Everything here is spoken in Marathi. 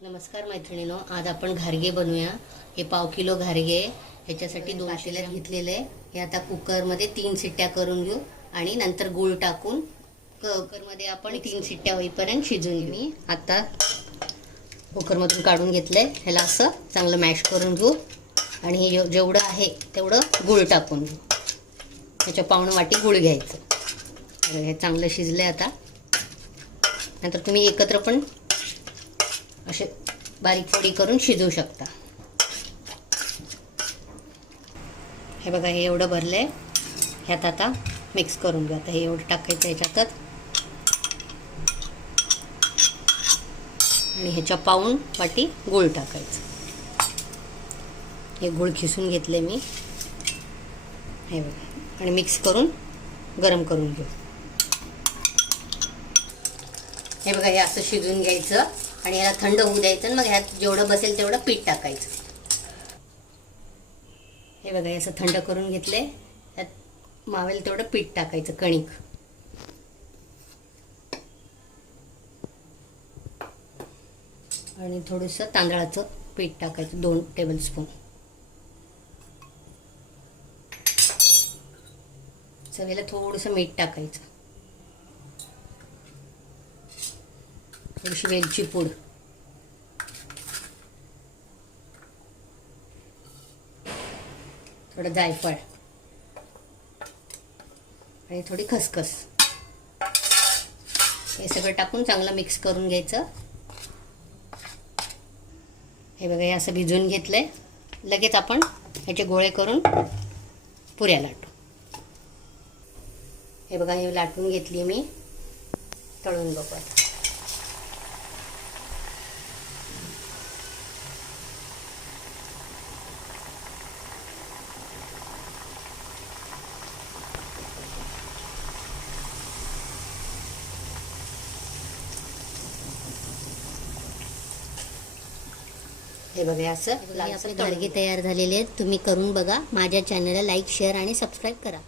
नमस्कार मैत्रिणींनो, आज आपण घारगे बनवूया। हे पाव किलो घारगे, ह्याच्यासाठी 2 पातेल्यात घेतलेले। हे आता कुकरमध्ये 3 शिट्ट्या करून घेऊ आणि नंतर गूळ टाकून कुकरमध्ये आपण 3 शिट्ट्या होईपर्यंत शिजवून घेऊ। मी आता कुकरमधून काढून घेतले। ह्याला असं चांगलं मॅश करून घेऊ आणि हे जेवढं आहे तेवढं गूळ टाकून घेऊ। ह्याच्या पावणे वाटी गूळ घ्यायचं। हे चांगलं शिजले। आता नंतर तुम्ही एकत्र पण असे बारीक फोडी करून शिजवू शकता। हे बघा, हे एवढं भरले। ह्यात आता मिक्स करून घ्या। आता हे एवढं टाकायचं ह्याच्यातच आणि ह्याच्या पाऊण वाटी गूळ टाकायचं। हे गूळ खिसून घेतले मी। हे बघा, आणि मिक्स करून गरम करून घेऊ। हे बघा, हे असं शिजवून घ्यायचं आणि याला थंड होऊ द्यायचं। मग ह्यात जेवढं बसेल तेवढं पीठ टाकायचं। हे बघा, हे असं थंड करून घेतले। ह्यात मावेल तेवढं पीठ टाकायचं, कणिक। आणि थोडंसं तांदळाचं पीठ टाकायचं, 2 टेबलस्पून। चवीला थोडंसं मीठ टाकायचं, थोडीशी वेलची पूड, थोडं जायफळ आणि थोडी खसखस। हे सगळं टाकून चांगलं मिक्स करून घ्यायचं। हे बघा, हे असं भिजवून घेतलंय। लगेच आपण ह्याचे गोळे करून पुऱ्या लाटू। हे बघा, हे लाटून घेतली मी। तळून बघू। हे बघा, असं आपले घारगे तयार झालेले आहेत। तुम्ही करून बघा। माझ्या चॅनलला लाईक, शेअर आणि सबस्क्राईब करा।